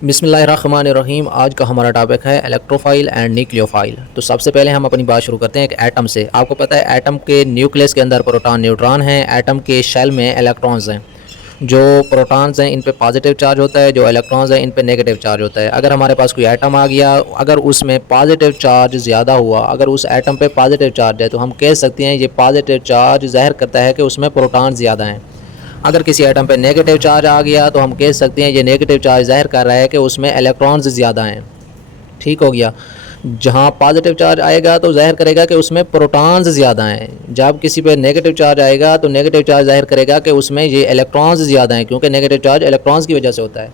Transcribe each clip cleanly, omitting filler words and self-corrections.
बिस्मिल्लाहिर्रहमानिर्रहीम। आज का हमारा टॉपिक है इलेक्ट्रोफाइल एंड न्यूक्लियोफाइल। तो सबसे पहले हम अपनी बात शुरू करते हैं एक एटम से। आपको पता है एटम के न्यूक्लियस के अंदर प्रोटॉन न्यूट्रॉन हैं, एटम के शेल में इलेक्ट्रॉन्स हैं। जो प्रोटॉन्स हैं इन पे पॉजिटिव चार्ज होता है, जो इलेक्ट्रॉन्स हैं इन पे नेगेटिव चार्ज होता है। अगर हमारे पास कोई एटम आ गया, अगर उसमें पॉजिटिव चार्ज ज़्यादा हुआ, अगर उस एटम पे पॉजिटिव चार्ज है तो हम कह सकते हैं ये पॉजिटिव चार्ज ज़ाहिर करता है कि उसमें प्रोटॉन ज़्यादा हैं। अगर किसी एटम पे नेगेटिव चार्ज आ गया तो हम कह सकते हैं ये नेगेटिव चार्ज ज़ाहिर कर रहा है कि उसमें इलेक्ट्रॉन्स ज़्यादा हैं। ठीक हो गया। जहाँ पॉजिटिव चार्ज आएगा तो ज़ाहिर करेगा कि उसमें प्रोटॉन्स ज़्यादा हैं। जब किसी पे नेगेटिव चार्ज आएगा तो नेगेटिव चार्ज ज़ाहिर करेगा कि उसमें ये इलेक्ट्रॉन्स ज़्यादा हैं, क्योंकि नेगेटिव चार्ज इलेक्ट्रॉन्स की वजह से होता है।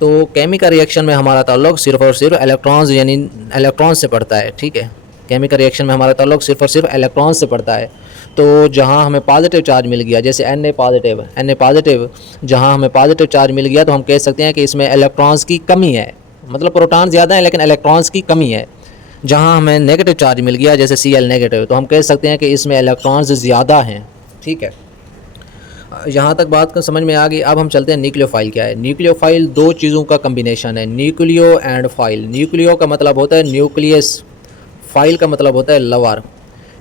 तो केमिकल रिएक्शन में हमारा ताल्लुक सिर्फ और सिर्फ इलेक्ट्रॉन्स यानी इलेक्ट्रॉन्स से पड़ता है। ठीक है, केमिकल रिएक्शन में हमारा ताल्लुक सिर्फ और सिर्फ इलेक्ट्रॉन्स से पड़ता है। तो जहाँ हमें पॉजिटिव चार्ज मिल गया, जैसे Na पॉजिटिव, जहाँ हमें पॉजिटिव चार्ज मिल गया तो हम कह सकते हैं कि इसमें इलेक्ट्रॉन्स की कमी है, मतलब प्रोटॉन ज़्यादा है लेकिन इलेक्ट्रॉन्स की कमी है। जहाँ हमें नेगेटिव चार्ज मिल गया जैसे Cl नेगेटिव, तो हम कह सकते हैं कि इसमें इलेक्ट्रॉन्स ज़्यादा हैं। ठीक है, यहाँ तक बात को समझ में आ गई। अब हम चलते हैं न्यूक्लियोफाइल क्या है। न्यूक्लियोफाइल दो चीज़ों का कम्बिनेशन है, न्यूक्लियो एंड फाइल। न्यूक्लियो का मतलब होता है न्यूक्लियस, फाइल का मतलब होता है लवर,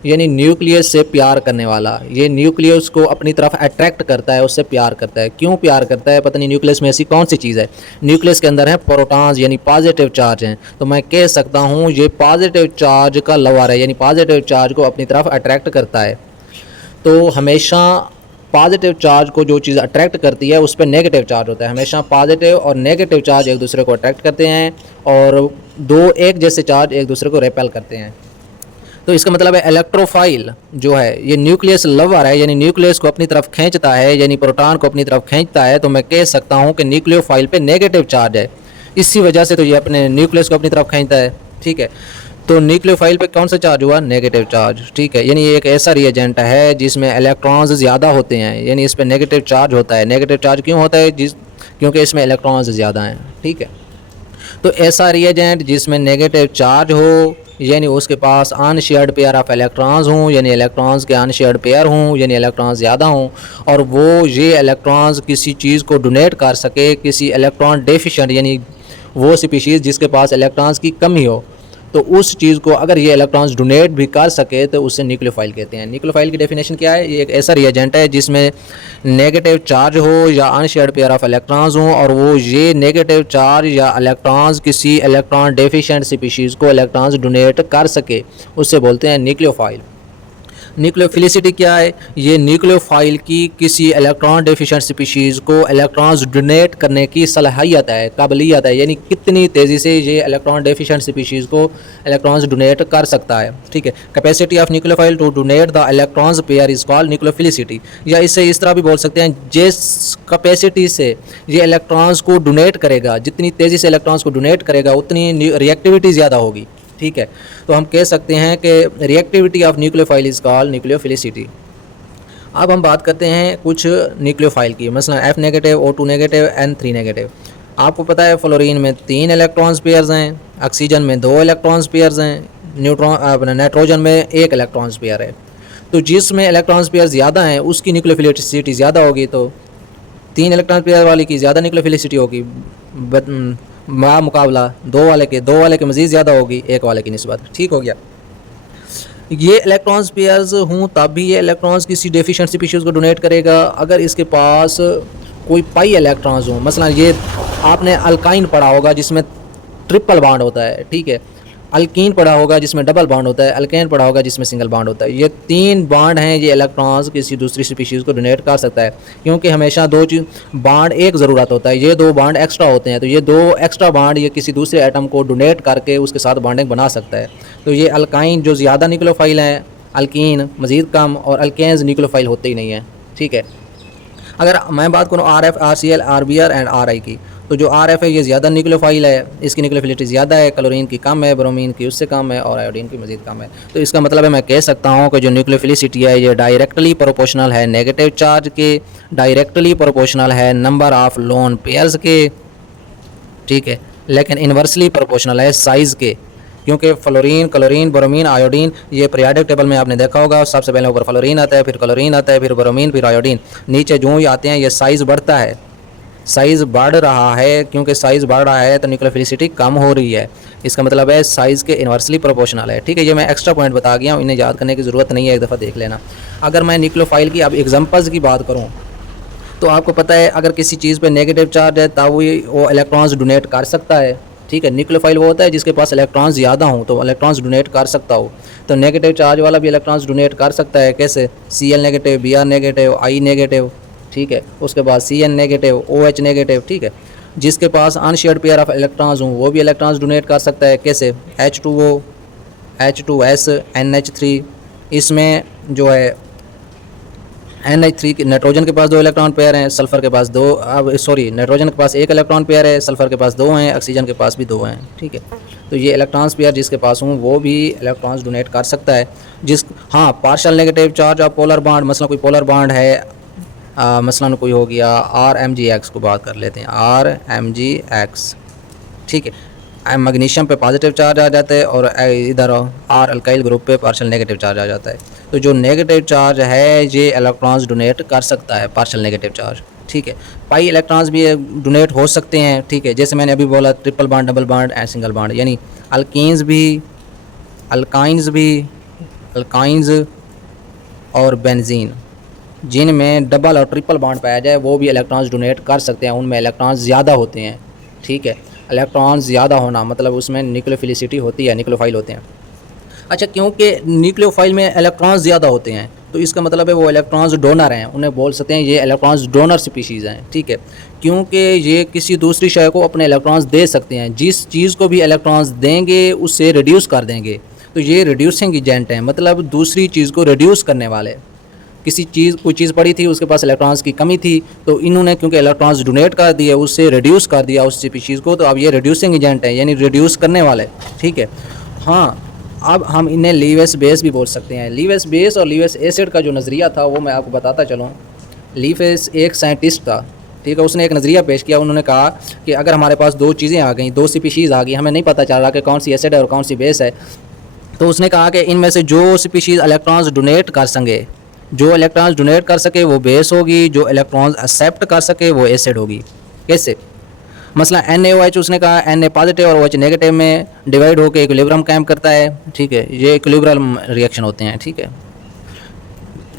यानी न्यूक्लियस से प्यार करने वाला। ये न्यूक्लियस को अपनी तरफ अट्रैक्ट करता है, उससे प्यार करता है। क्यों प्यार करता है पता नहीं, न्यूक्लियस में ऐसी कौन सी चीज़ है। न्यूक्लियस के अंदर है प्रोटॉन्स यानी पॉजिटिव चार्ज हैं, तो मैं कह सकता हूँ ये पॉजिटिव चार्ज का लवर है, यानी पॉजिटिव चार्ज को अपनी तरफ अट्रैक्ट करता है। तो हमेशा पॉजिटिव चार्ज को जो चीज़ अट्रैक्ट करती है उस पर नेगेटिव चार्ज होता है। हमेशा पॉजिटिव और नेगेटिव चार्ज एक दूसरे को अट्रैक्ट करते हैं और दो एक जैसे चार्ज एक दूसरे को रेपेल करते हैं। तो इसका मतलब है इलेक्ट्रोफाइल जो है ये न्यूक्लियस लवर है, यानी न्यूक्लियस को अपनी तरफ खींचता है, यानी प्रोटॉन को अपनी तरफ खींचता है। तो मैं कह सकता हूँ कि न्यूक्लियोफाइल पे नेगेटिव चार्ज है, इसी वजह से तो ये अपने न्यूक्लियस को अपनी तरफ खींचता है। ठीक है, तो न्यूक्लियोफाइल पे कौन सा चार्ज हुआ, नेगेटिव चार्ज। ठीक है, यानी ये एक ऐसा रिएजेंट है जिसमें इलेक्ट्रॉन्स ज़्यादा होते हैं, यानी इस पर नेगेटिव चार्ज होता है। नेगेटिव चार्ज क्यों होता है, क्योंकि इसमें इलेक्ट्रॉन्स ज़्यादा हैं। ठीक है, तो ऐसा रिएजेंट जिसमें नेगेटिव चार्ज हो, यानी उसके पास अनशेयर्ड पेयर ऑफ इलेक्ट्रॉन्स हों, यानी इलेक्ट्रॉन्स के अनशेयर्ड पेयर हों, यानी इलेक्ट्रॉन्स ज़्यादा हों, और वो ये इलेक्ट्रॉन्स किसी चीज़ को डोनेट कर सके, किसी इलेक्ट्रॉन डेफिशिएंट यानी वो स्पीशीज़ जिसके पास इलेक्ट्रॉन्स की कमी हो, तो उस चीज़ को अगर ये इलेक्ट्रॉन्स डोनेट भी कर सके तो उससे न्यूक्लियोफाइल कहते हैं। न्यूक्लियोफाइल की डेफिनेशन क्या है, ये एक ऐसा रिएजेंट है जिसमें नेगेटिव चार्ज हो या अनशेयर्ड पेयर ऑफ इलेक्ट्रॉन्स हो, और वो ये नेगेटिव चार्ज या इलेक्ट्रॉन्स किसी इलेक्ट्रॉन डेफिशिएंट स्पीशीज़ को इलेक्ट्रॉन्स डोनेट कर सके, उससे बोलते हैं न्यूक्लियोफाइल। न्यूक्लियोफिलिसिटी क्या है, ये न्यूक्लियोफाइल की किसी इलेक्ट्रॉन डेफिशिएंट स्पीशीज़ को इलेक्ट्रॉन्स डोनेट करने की सलाहियत है, काबिलियत है, यानी कितनी तेज़ी से ये इलेक्ट्रॉन डेफिशिएंट स्पीशीज़ को इलेक्ट्रॉन्स डोनेट कर सकता है। ठीक है, capacity of nucleophile to donate the electrons pair is called nucleophilicity. या इससे इस तरह भी बोल सकते हैं, जिस कैपेसिटी से ये इलेक्ट्रॉन्स को डोनेट करेगा, जितनी तेज़ी से इलेक्ट्रॉन्स को डोनेट करेगा उतनी रिएक्टिविटी ज़्यादा होगी। ठीक है, तो हम कह सकते हैं कि reactivity of nucleophile is called nucleophilicity. अब हम बात करते हैं कुछ न्यूक्लियोफाइल की, मसलन F negative, O2 negative, N3 negative. आपको पता है फ्लोरीन में 3 इलेक्ट्रॉन्स पेयर्स हैं, ऑक्सीजन में 2 इलेक्ट्रॉन्स पेयर्स हैं, नाइट्रोजन में 1 इलेक्ट्रॉन्स पेयर है। तो जिसमें इलेक्ट्रॉन्स पेयर ज़्यादा हैं उसकी न्यूक्लियोफिलिसिटी ज़्यादा होगी, तो 3 इलेक्ट्रॉन पेयर वाले की ज़्यादा न्यूक्लियोफिलिसिटी होगी मुकाबला 2 वाले के मज़ीद ज़्यादा होगी 1 वाले की निस्बत। ठीक हो गया। ये इलेक्ट्रॉन्स पेयर्स हूँ तब भी ये इलेक्ट्रॉन्स किसी डेफिशिएंट स्पीशीज़ को डोनेट करेगा अगर इसके पास कोई पाई इलेक्ट्रॉन्स हो। मसलन ये आपने अल्काइन पढ़ा होगा जिसमें ट्रिपल बॉन्ड होता है। ठीक है, अल्कीन पढ़ा होगा जिसमें डबल बॉन्ड होता है, अल्केन पढ़ा होगा जिसमें सिंगल बॉन्ड होता है। ये 3 बॉन्ड हैं, ये इलेक्ट्रॉन्स किसी दूसरी स्पीशीज़ को डोनेट कर सकता है, क्योंकि हमेशा 2 चीज़ बॉन्ड एक ज़रूरत होता है, ये 2 बॉन्ड एक्स्ट्रा होते हैं। तो ये 2 एक्स्ट्रा बॉन्ड ये किसी दूसरे एटम को डोनेट करके उसके साथ बॉन्डिंग बना सकता है। तो ये अल्काइन जो ज़्यादा न्यूक्लियोफाइल हैं, अल्कीन मज़ीद कम, और अल्केन्स न्यूक्लियोफाइल होते ही नहीं हैं। ठीक है, अगर मैं बात करूँ RF, RCl, RBr and RI की, तो जो RF है ये ज़्यादा न्यूक्लियोफाइल है, इसकी न्यूक्लियोफिलिटी ज़्यादा है, क्लोरीन की कम है, ब्रोमीन की उससे कम है, और आयोडीन की मज़ीद कम है। तो इसका मतलब है मैं कह सकता हूँ कि जो न्यूक्लियोफिलिसिटी है ये डायरेक्टली प्रोपोर्शनल है नेगेटिव चार्ज के, डायरेक्टली प्रोपोर्शनल है नंबर ऑफ़ लोन पेयर्स के। ठीक है, लेकिन इन्वर्सली प्रोपोर्शनल है साइज़ के, क्योंकि फ्लोरीन, क्लोरीन, ब्रोमीन, आयोडीन ये पीरियोडिक टेबल में आपने देखा होगा, सबसे पहले ऊपर फ्लोरीन आता है, फिर क्लोरीन आता है, फिर ब्रोमीन, फिर आयोडीन। नीचे जो ही आते हैं ये साइज़ बढ़ता है। साइज़ बढ़ रहा है, क्योंकि साइज़ बढ़ रहा है तो न्यूक्लियोफिलिसिटी कम हो रही है। इसका मतलब है साइज़ के इन्वर्सली प्रोपोर्शनल है। ठीक है, ये मैं एक्स्ट्रा पॉइंट बता गया हूँ, इन्हें याद करने की ज़रूरत नहीं है, एक दफ़ा देख लेना। अगर मैं न्यूक्लियोफाइल की अब एग्जांपल्स की बात करूँ तो आपको पता है अगर किसी चीज़ पे नेगेटिव चार्ज है तब वो इलेक्ट्रॉन्स डोनेट कर सकता है। ठीक है, न्यूक्लियोफाइल वो होता है जिसके पास इलेक्ट्रॉन्स ज़्यादा हों तो इलेक्ट्रॉन्स डोनेट कर सकता हो। तो नेगेटिव चार्ज वाला भी इलेक्ट्रॉन्स डोनेट कर सकता है। कैसे? Cl negative, Br negative, I negative. ठीक है, उसके बाद Cn नेगेटिव, OH नेगेटिव। ठीक है, जिसके पास अनशेयर्ड पेयर ऑफ इलेक्ट्रॉन्स हों वो भी इलेक्ट्रॉन्स डोनेट कर सकता है। कैसे? H2O, H2S, NH3। इसमें जो है NH3 नाइट्रोजन के पास 2 इलेक्ट्रॉन पेयर हैं, सल्फ़र के पास 2, अब सॉरी नाइट्रोजन के पास 1 इलेक्ट्रॉन पेयर है, सल्फ़र के पास 2 हैं, ऑक्सीजन के पास भी 2 हैं। ठीक है, तो ये इलेक्ट्रॉन्स पेयर जिसके पास हों वो भी इलेक्ट्रॉन्स डोनेट कर सकता है। हाँ, partial negative charge of polar bond, मसलन कोई पोलर बॉन्ड है, मसलन कोई हो गया RMgX को बात कर लेते हैं, RMgX। ठीक है, मैग्नीशियम पे पॉजिटिव चार्ज आ जाता है और इधर R अल्काइल ग्रुप पे पार्शियल नेगेटिव चार्ज आ जाता है। तो जो नेगेटिव चार्ज है ये इलेक्ट्रॉन्स डोनेट कर सकता है, पार्शियल नेगेटिव चार्ज। ठीक है, पाई इलेक्ट्रॉन्स भी डोनेट हो सकते हैं। ठीक है, जैसे मैंने अभी बोला triple bond, double bond and single bond, यानी अल्कीन्स भी, अल्काइंस और बेंजीन जिनमें डबल और ट्रिपल बॉन्ड पाया जाए वो भी इलेक्ट्रॉन्स डोनेट कर सकते हैं। उनमें इलेक्ट्रॉन्स ज़्यादा होते हैं। ठीक है, इलेक्ट्रॉन्स ज़्यादा होना मतलब उसमें न्यूक्लियोफिलिसिटी होती है, न्यूक्लियोफाइल होते हैं। अच्छा, क्योंकि न्यूक्लियोफाइल में इलेक्ट्रॉन्स ज़्यादा होते हैं तो इसका मतलब है वो इलेक्ट्रॉन्स डोनर हैं, उन्हें बोल सकते हैं ये इलेक्ट्रॉन्स डोनर स्पीशीज़ हैं। ठीक है, क्योंकि ये किसी दूसरी शय को अपने इलेक्ट्रॉन्स दे सकते हैं, जिस चीज़ को भी इलेक्ट्रॉन्स देंगे उससे रिड्यूस कर देंगे। तो ये रिड्यूसिंग एजेंट हैं, मतलब दूसरी चीज़ को रिड्यूस करने वाले। किसी चीज़, कोई चीज़ पड़ी थी उसके पास इलेक्ट्रॉन्स की कमी थी तो इन्होंने क्योंकि इलेक्ट्रॉन्स डोनेट कर दिए उससे रिड्यूस कर दिया उस स्पीशीज़ को, तो अब ये रिड्यूसिंग एजेंट है, यानी रिड्यूस करने वाले। ठीक है, हाँ, अब हम इन्हें लीवेस बेस भी बोल सकते हैं। लीवेस बेस और लीवेस एसिड का जो नज़रिया था वो मैं आपको बताता चलूँ। लीवेस एक साइंटिस्ट था। ठीक है, उसने एक नज़रिया पेश किया। उन्होंने कहा कि अगर हमारे पास 2 चीज़ें आ गई, 2 स्पीशीज़ आ गई, हमें नहीं पता चल रहा कि कौन सी एसिड है और कौन सी बेस है, तो उसने कहा कि इनमें से जो स्पीशीज़ इलेक्ट्रॉन्स डोनेट कर सकें, जो इलेक्ट्रॉन्स डोनेट कर सके वो बेस होगी, जो इलेक्ट्रॉन्स एक्सेप्ट कर सके वो एसिड होगी। कैसे? मसला NaOH उसने कहा Na पॉजिटिव और OH नेगेटिव में डिवाइड होकर इक्विलिब्रियम कायम करता है। ठीक है, ये इक्विलिब्रियम रिएक्शन होते हैं। ठीक है,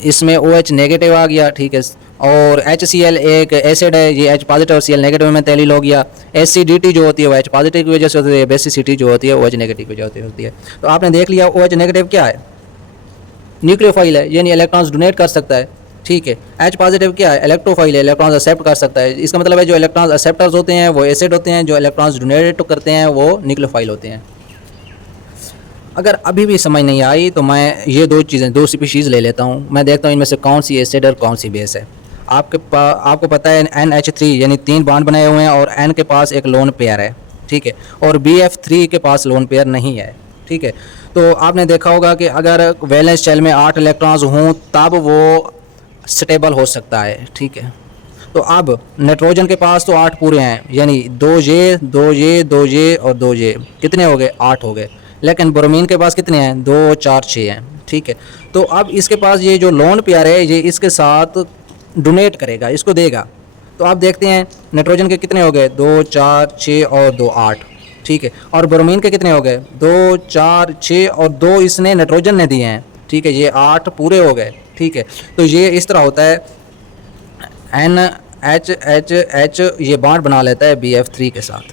इसमें OH नेगेटिव आ गया। ठीक है, और HCl एक एसिड है, ये H पॉजिटिव और Cl नेगेटिव में तब्दील हो गया। एसिडिटी जो होती है वो H पॉजिटिव की वजह से होती है, बेसिसिटी जो होती है OH नेगेटिव की वजह से होती है। तो आपने देख लिया OH नेगेटिव क्या है, न्यूक्लियोफाइल है, यानी इलेक्ट्रॉन्स डोनेट कर सकता है। ठीक है, H पॉजिटिव क्या है, इलेक्ट्रोफाइल है, इलेक्ट्रॉन्स एक्सेप्ट कर सकता है। इसका मतलब है जो इलेक्ट्रॉन्स एक्सेप्टर्स होते हैं वो एसिड होते हैं, जो इलेक्ट्रॉन्स डोनेट करते हैं वो न्यूक्लियोफाइल होते हैं। अगर अभी भी समझ नहीं आई तो मैं ये 2 चीज़ें, 2 स्पीशीज़ ले लेता हूँ, मैं देखता हूँ इनमें से कौन सी एसिड और कौन सी बेस है। आपको पता है NH3 यानी 3 बॉन्ड बनाए हुए हैं और N के पास एक लोन पेयर है। ठीक है, और BF3 के पास लोन पेयर नहीं है। ठीक है, तो आपने देखा होगा कि अगर वैलेंस शेल में 8 इलेक्ट्रॉन्स हों तब वो स्टेबल हो सकता है। ठीक है, तो अब नाइट्रोजन के पास तो 8 पूरे हैं, यानी 2J 2J 2J और 2J कितने हो गए, 8 हो गए। लेकिन ब्रोमीन के पास कितने हैं, 2 4 6 हैं। ठीक है, तो अब इसके पास ये जो लोन पेयर है ये इसके साथ डोनेट करेगा, इसको देगा। तो आप देखते हैं नाइट्रोजन के कितने हो गए, 2 4 6 और 2 8। ठीक है, और ब्रोमीन के कितने हो गए, 2 4 6 और 2 इसने नाइट्रोजन ने दिए हैं। ठीक है, ये 8 पूरे हो गए। ठीक है, तो ये इस तरह होता है, NH ये बॉन्ड बना लेता है BF3 के साथ।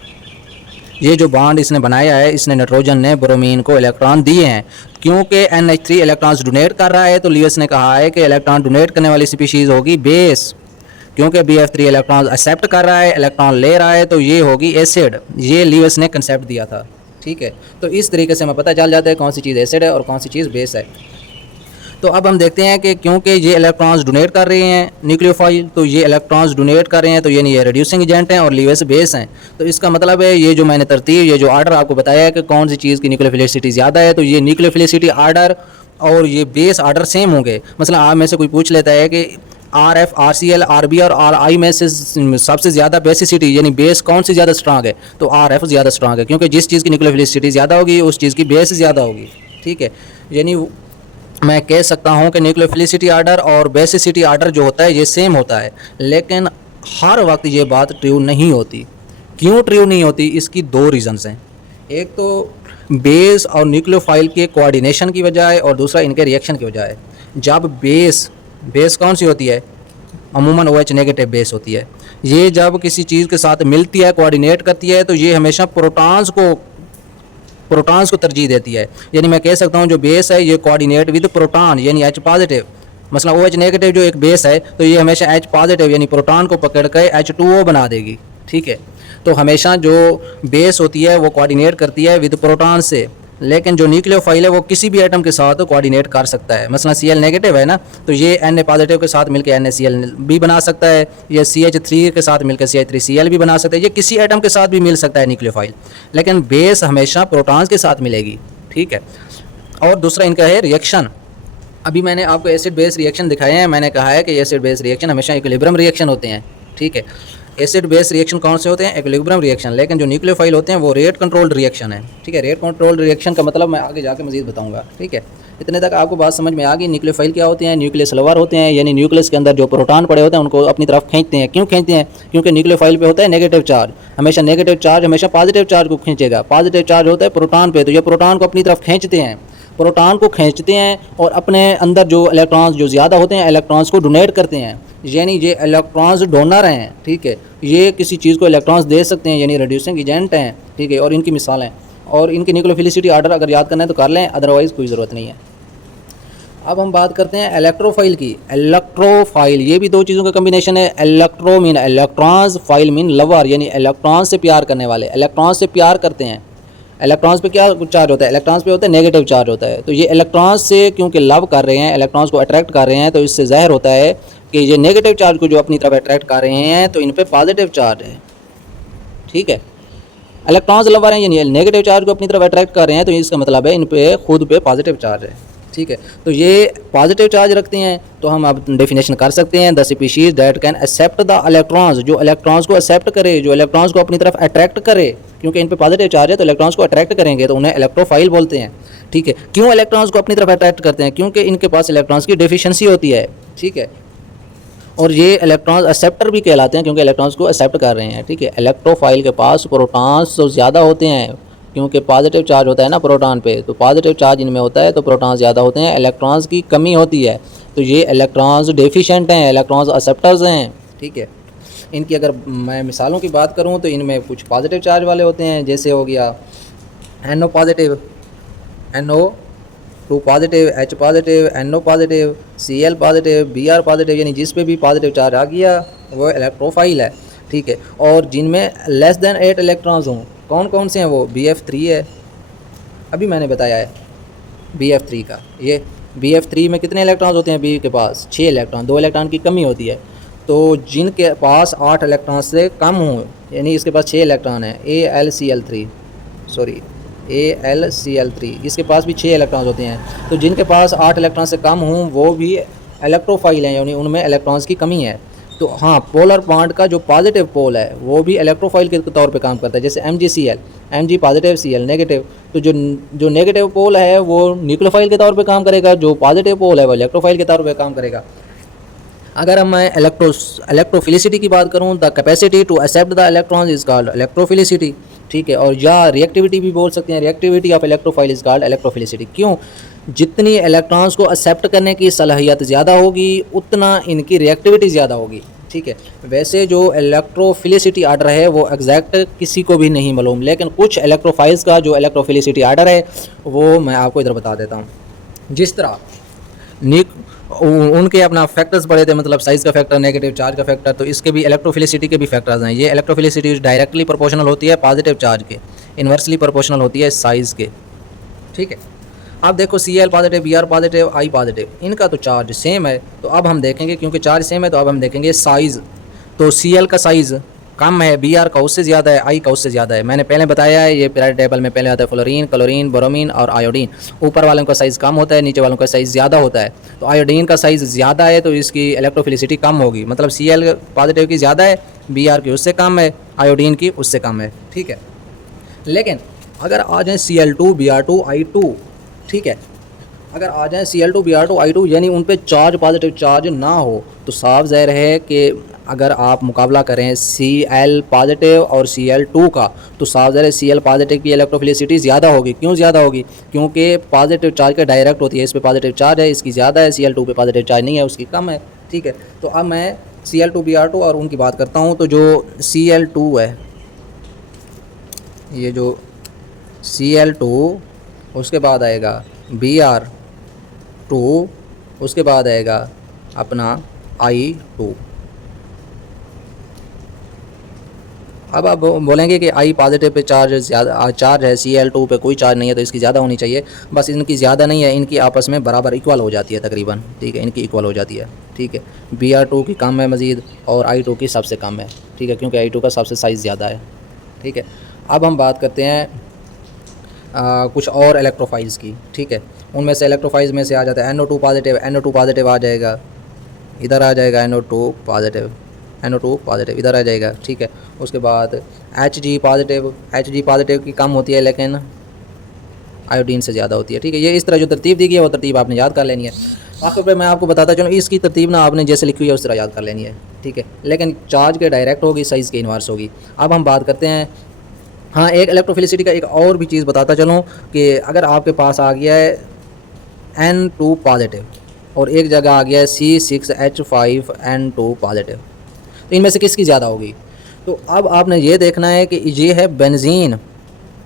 ये जो बॉन्ड इसने बनाया है, इसने नाइट्रोजन ने ब्रोमीन को इलेक्ट्रॉन दिए हैं। क्योंकि NH3 इलेक्ट्रॉन्स डोनेट कर रहा है तो लीवेस ने कहा है कि इलेक्ट्रॉन डोनेट करने वाली स्पीशीज़ होगी बेस। क्योंकि BF3 इलेक्ट्रॉन एक्सेप्ट कर रहा है, इलेक्ट्रॉन ले रहा है, तो ये होगी एसिड। ये लीवेस ने कंसेप्ट दिया था। ठीक है, तो इस तरीके से हमें पता चल जाता है कौन सी चीज़ एसिड है और कौन सी चीज़ बेस है। तो अब हम देखते हैं कि क्योंकि ये इलेक्ट्रॉन्स डोनेट कर रहे हैं न्यूक्लियोफाइल, तो ये इलेक्ट्रॉन्स डोनेट कर रहे हैं, तो ये रिड्यूसिंग एजेंट हैं और लीवेस बेस हैं। तो इसका मतलब है ये जो मैंने तरतीब, ये जो आर्डर आपको बताया है कि कौन सी चीज़ की न्यूक्लियोफिलिसिटी ज़्यादा है, तो ये न्यूक्लियोफिलिसिटी आर्डर और ये बेस आर्डर सेम होंगे। मतलब आप में से कोई पूछ लेता है कि RF RCl RB और RI में से सबसे ज़्यादा बेसिसिटी यानी बेस कौन सी ज़्यादा स्ट्रांग है, तो RF ज़्यादा स्ट्रांग है, क्योंकि जिस चीज़ की न्यूक्लियोफिलिसिटी ज़्यादा होगी उस चीज़ की बेस ज़्यादा होगी। ठीक है, यानी मैं कह सकता हूं कि न्यूक्लियोफिलिसिटी आर्डर और बेसिसिटी आर्डर जो होता है ये सेम होता है, लेकिन हर वक्त ये बात ट्रू नहीं होती। क्यों ट्रू नहीं होती, इसकी दो रीज़न्स हैं। एक तो बेस और न्यूक्लियोफाइल के कोऑर्डिनेशन की वजह है और दूसरा इनके रिएक्शन की वजह है। जब बेस कौन सी होती है, अमूमन OH नेगेटिव बेस होती है। ये जब किसी चीज़ के साथ मिलती है, कोऑर्डिनेट करती है, तो ये हमेशा प्रोटॉन्स को तरजीह देती है। यानी मैं कह सकता हूँ जो बेस है ये कोऑर्डिनेट विद प्रोटॉन यानी H पॉजिटिव। मसला OH नेगेटिव जो एक बेस है तो ये हमेशा H पॉजिटिव यानी प्रोटॉन को पकड़ कर H2O बना देगी। ठीक है, तो हमेशा जो बेस होती है वो कोऑर्डिनेट करती है विद प्रोटॉन से, लेकिन जो न्यूक्लियोफाइल है वो किसी भी एटम के साथ कोऑर्डिनेट कर सकता है। मसला Cl नेगेटिव है ना, तो ये Na पॉजिटिव के साथ मिलकर NaCl भी बना सकता है, या CH3 के साथ मिलकर CH3Cl भी बना सकता है, ये किसी एटम के साथ भी मिल सकता है न्यूक्लियोफाइल, लेकिन बेस हमेशा प्रोटॉन्स के साथ मिलेगी। ठीक है, और दूसरा इनका है रिएक्शन। अभी मैंने आपको एसिड बेस रिएक्शन दिखाए हैं। मैंने कहा है कि एसिड बेस रिएक्शन हमेशा इक्विलिब्रियम रिएक्शन होते हैं। ठीक है, एसिड बेस रिएक्शन कौन से होते हैं, इक्विलिब्रियम रिएक्शन, लेकिन जो न्यूक्लियोफाइल होते हैं वो रेट कंट्रोल्ड रिएक्शन है। ठीक है, रेट कंट्रोल्ड रिएक्शन का मतलब मैं आगे जाके मजीद बताऊंगा। ठीक है, इतने तक आपको बात समझ में आ गई। न्यूक्लियोफाइल क्या होते हैं, न्यूक्लियस लवर होते हैं, यानी न्यूक्लियस के अंदर जो प्रोटॉन पड़े होते हैं उनको अपनी तरफ खींचते हैं। क्यों खींचते हैं, क्योंकि न्यूक्लियोफाइल पे होता है नेगेटिव चार्ज, हमेशा नेगेटिव चार्ज हमेशा पॉजिटिव चार्ज को खींचेगा। पॉजिटिव चार्ज होता है प्रोटॉन पे, तो ये प्रोटॉन को अपनी तरफ खींचते हैं, प्रोटॉन को खींचते हैं और अपने अंदर जो इलेक्ट्रॉन्स जो ज़्यादा होते हैं इलेक्ट्रॉन्स को डोनेट करते हैं, यानी ये इलेक्ट्रॉन्स डोनर हैं। ठीक है, ये किसी चीज़ को इलेक्ट्रॉन्स दे सकते हैं, यानी रिड्यूसिंग एजेंट हैं। ठीक है, और इनकी मिसालें और इनकी न्यूक्लियोफिलिसिटी आर्डर अगर याद करना है तो कर लें, अदरवाइज़ कोई ज़रूरत नहीं है। अब हम बात करते हैं इलेक्ट्रोफाइल की। इलेक्ट्रोफाइल ये भी दो चीज़ों का कम्बिनेशन है। Electro mean electrons, file mean lover यानी इलेक्ट्रॉन से प्यार करने वाले, इलेक्ट्रॉन से प्यार करते हैं। इलेक्ट्रॉन्स पे क्या चार्ज होता है, इलेक्ट्रॉन्स पे होता है नेगेटिव चार्ज होता है। तो ये इलेक्ट्रॉन्स से क्योंकि लव कर रहे हैं, इलेक्ट्रॉन्स को अट्रैक्ट कर रहे हैं, तो इससे ज़ाहिर होता है कि ये नेगेटिव चार्ज को जो अपनी तरफ अट्रैक्ट कर रहे हैं तो इन पे पॉजिटिव चार्ज है। ठीक है, इलेक्ट्रॉन्स लवर हैं यानी नेगेटिव चार्ज को अपनी तरफ अट्रैक्ट कर रहे हैं, तो इसका मतलब है इन पे खुद पे पॉजिटिव चार्ज है। ठीक है, तो ये पॉजिटिव चार्ज रखते हैं। तो हम अब डेफिनेशन कर सकते हैं, the species that can accept the electrons, जो इलेक्ट्रॉन्स को एक्सेप्ट करे, जो इलेक्ट्रॉन्स को अपनी तरफ अट्रैक्ट करे, क्योंकि इन पे पॉजिटिव चार्ज है तो इलेक्ट्रॉन्स को अट्रैक्ट करेंगे तो उन्हें इलेक्ट्रोफाइल बोलते हैं। ठीक है, क्यों इलेक्ट्रॉन्स को अपनी तरफ अट्रैक्ट करते हैं, क्योंकि इनके पास इलेक्ट्रॉन्स की डेफिशिएंसी होती है। ठीक है, और ये इलेक्ट्रॉन्स एक्सेप्टर भी कहलाते हैं क्योंकि इलेक्ट्रॉन्स को एक्सेप्ट कर रहे हैं। ठीक है, इलेक्ट्रोफाइल के पास प्रोटॉन्स तो ज़्यादा होते हैं क्योंकि पॉजिटिव चार्ज होता है ना प्रोटॉन पे, तो पॉजिटिव चार्ज इनमें होता है तो प्रोटॉन्स ज़्यादा होते हैं, इलेक्ट्रॉन्स की कमी होती है, तो ये इलेक्ट्रॉन्स डेफिशिएंट हैं, इलेक्ट्रॉन्स एक्सेप्टर्स हैं। ठीक है, इनकी अगर मैं मिसालों की बात करूँ तो इनमें कुछ पॉजिटिव चार्ज वाले होते हैं, जैसे हो गया NO positive, NO2 positive, H positive, NO positive, Cl positive, Br positive, यानी जिस पे भी पॉजिटिव चार्ज आ गया वो इलेक्ट्रोफाइल है। ठीक है, और जिनमें लेस देन 8 इलेक्ट्रॉन्स हों, कौन कौन से हैं वो, BF3 है, अभी मैंने बताया है BF3 का। ये BF3 में कितने इलेक्ट्रॉन्स होते हैं, B के पास 6 इलेक्ट्रॉन, 2 इलेक्ट्रॉन की कमी होती है। तो जिनके पास 8 इलेक्ट्रॉन से कम हों, यानी इसके पास 6 इलेक्ट्रॉन है, AlCl3, इसके पास भी 6 इलेक्ट्रॉन्स होते हैं। तो जिनके पास 8 इलेक्ट्रॉन से कम हों वो भी इलेक्ट्रोफाइल हैं, यानी उनमें इलेक्ट्रॉन्स की कमी है। तो हाँ, पोलर बॉन्ड का जो पॉजिटिव पोल है वो भी इलेक्ट्रोफाइल के तौर पे काम करता है, जैसे MgCl, Mg positive, Cl negative. तो जो नेगेटिव पोल है वो न्यूक्लियोफाइल के तौर पे काम करेगा, जो पॉजिटिव पोल है वो इलेक्ट्रोफाइल के तौर पे काम करेगा। अगर हम मैं इलेक्ट्रोफिलिसिटी की बात करूँ, the capacity to accept the electrons is called electrophilicity. ठीक है, और या रिएक्टिविटी भी बोल सकते हैं, reactivity of electrophile is called electrophilicity. क्यों, जितनी इलेक्ट्रॉन्स को एक्सेप्ट करने की सलाहियत ज़्यादा होगी उतना इनकी रिएक्टिविटी ज़्यादा होगी। ठीक है, वैसे जो इलेक्ट्रोफिलिसिटी आर्डर है वो एग्जैक्ट किसी को भी नहीं मालूम, लेकिन कुछ इलेक्ट्रोफाइल्स का जो इलेक्ट्रोफिलिसिटी आर्डर है वो मैं आपको इधर बता देता हूँ। जिस तरह उनके अपना फैक्टर्स पड़े थे, मतलब साइज़ का फैक्टर, नेगेटिव चार्ज का फैक्टर, तो इसके भी इलेक्ट्रोफिलिसिटी के भी फैक्टर्स हैं। ये इलेक्ट्रोफिलिसिटी डायरेक्टली प्रोपोर्शनल होती है पॉजिटिव चार्ज के, इन्वर्सली प्रोपोर्शनल होती है साइज़ के। ठीक है, अब देखो Cl positive, Br positive, I positive, इनका तो चार्ज सेम है। तो अब हम देखेंगे, क्योंकि चार्ज सेम है तो अब हम देखेंगे साइज़। तो Cl का साइज़ कम है, Br का उससे ज़्यादा है, I का उससे ज़्यादा है। मैंने पहले बताया है, ये पीरियोडिक टेबल में पहले आता है फ्लोरीन, क्लोरीन, ब्रोमीन और आयोडीन। ऊपर वालों का साइज़ कम होता है, नीचे वालों का साइज़ ज़्यादा होता है। तो आयोडीन का साइज़ ज़्यादा है तो इसकी इलेक्ट्रोफिलिसिटी कम होगी, मतलब Cl पॉजिटिव की ज़्यादा है, Br की उससे कम है, आयोडीन की उससे कम है। ठीक है, लेकिन अगर आ जाए Cl2, Br2, I2, ठीक है, अगर आ जाए Cl2Br2 I2 यानी उन पे चार्ज पॉजिटिव चार्ज ना हो तो साफ ज़ाहिर है कि अगर आप मुकाबला करें Cl पॉजिटिव और Cl2 का तो साफ ज़ाहिर है Cl पॉजिटिव की इलेक्ट्रोफिलिसिटी ज़्यादा होगी। क्यों ज़्यादा होगी? क्योंकि पॉजिटिव चार्ज का डायरेक्ट होती है, इस पे पॉजिटिव चार्ज है, इसकी ज़्यादा है, Cl2 पे पॉजिटिव चार्ज नहीं है, उसकी कम है। ठीक है, तो अब मैं Cl2Br2 और उनकी बात करता हूँ। तो जो Cl2 है, ये जो Cl2, उसके बाद आएगा Br2, उसके बाद आएगा अपना I2। अब आप बोलेंगे कि I पॉजिटिव पे चार्ज ज़्यादा चार्ज है, Cl2 पे कोई चार्ज नहीं है तो इसकी ज़्यादा होनी चाहिए। बस इनकी ज़्यादा नहीं है, इनकी आपस में बराबर इक्वल हो जाती है तकरीबन। ठीक है, इनकी इक्वल हो जाती है। ठीक है, Br2 की कम है मज़ीद और I2 की सबसे कम है। ठीक है, क्योंकि I2 का सबसे साइज़ ज़्यादा है। ठीक है, अब हम बात करते हैं कुछ और इलेक्ट्रोफाइल्स की। ठीक है, उनमें से इलेक्ट्रोफाइल्स में से आ जाता है NO2 पॉजिटिव। NO2 पॉजिटिव आ जाएगा, इधर आ जाएगा NO2 पॉजिटिव, NO2 पॉजिटिव इधर आ जाएगा। ठीक है, उसके बाद Hg पॉजिटिव। Hg पॉजिटिव की कम होती है लेकिन आयोडीन से ज़्यादा होती है। ठीक है, ये इस तरह जो तरतीब दी गई है वो तरतीब आपने याद कर लेनी है। आखिर पर मैं आपको बताता चलूँ, इसकी तरतीब ना आपने जैसे लिखी हुई है उस तरह याद कर लेनी है। ठीक है, लेकिन चार्ज के डायरेक्ट होगी, साइज़ के इन्वर्स होगी। अब हम बात करते हैं, हाँ, एक इलेक्ट्रोफिलिसिटी का एक और भी चीज़ बताता चलूँ कि अगर आपके पास आ गया है N2 पॉजिटिव और एक जगह आ गया है C6H5N2 पॉजिटिव, तो इनमें से किसकी ज़्यादा होगी? तो अब आपने ये देखना है कि ये है बेंजीन,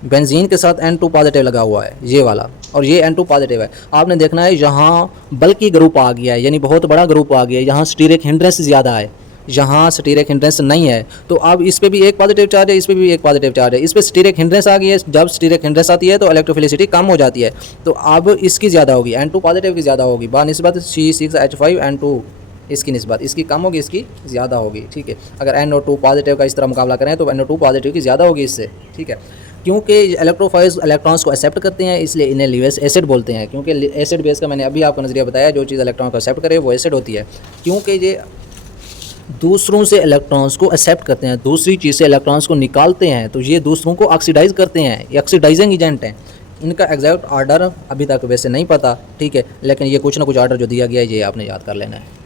बेंजीन के साथ N2 पॉजिटिव लगा हुआ है ये वाला, और ये N2 पॉजिटिव है। आपने देखना है यहाँ बल्कि ग्रुप आ गया है, यानी बहुत बड़ा ग्रुप आ गया है, यहाँ स्टीरिक हिंड्रेंस ज़्यादा है, यहाँ स्टीरिक हिंड्रेंस नहीं है। तो अब इस पर भी एक पॉजिटिव चार्ज है, इस पर भी एक पॉजिटिव चार्ज है, इस पर स्टीरिक हिंड्रेंस आ गई है। जब स्टीरिक हिंड्रेंस आती है तो इलेक्ट्रोफिलिसिटी कम हो जाती है। तो अब इसकी ज़्यादा होगी, N2 पॉजिटिव की ज़्यादा होगी बानिस्बत C6H5N2, इसकी निस्बत इसकी कम होगी, इसकी ज़्यादा होगी। ठीक है, अगर NO2 पॉजिटिव का इस तरह मुकाबला करें तो NO2 पॉजिटिव की ज़्यादा होगी इससे। ठीक है, क्योंकि इलेक्ट्रोफाइल्स इलेक्ट्रॉन्स को एक्सेप्ट करते हैं इसलिए इन्हें लीवेस एसिड बोलते हैं। क्योंकि एसिड बेस का मैंने अभी आपको नज़रिया बताया, जो चीज़ इलेक्ट्रॉन को एक्सेप्ट करे वो एसिड होती है। क्योंकि ये दूसरों से इलेक्ट्रॉन्स को एक्सेप्ट करते हैं, दूसरी चीज़ से इलेक्ट्रॉन्स को निकालते हैं, तो ये दूसरों को ऑक्सीडाइज करते हैं, ये ऑक्सीडाइजिंग एजेंट हैं। इनका एग्जैक्ट आर्डर अभी तक वैसे नहीं पता। ठीक है, लेकिन ये कुछ ना कुछ आर्डर जो दिया गया है ये आपने याद कर लेना है।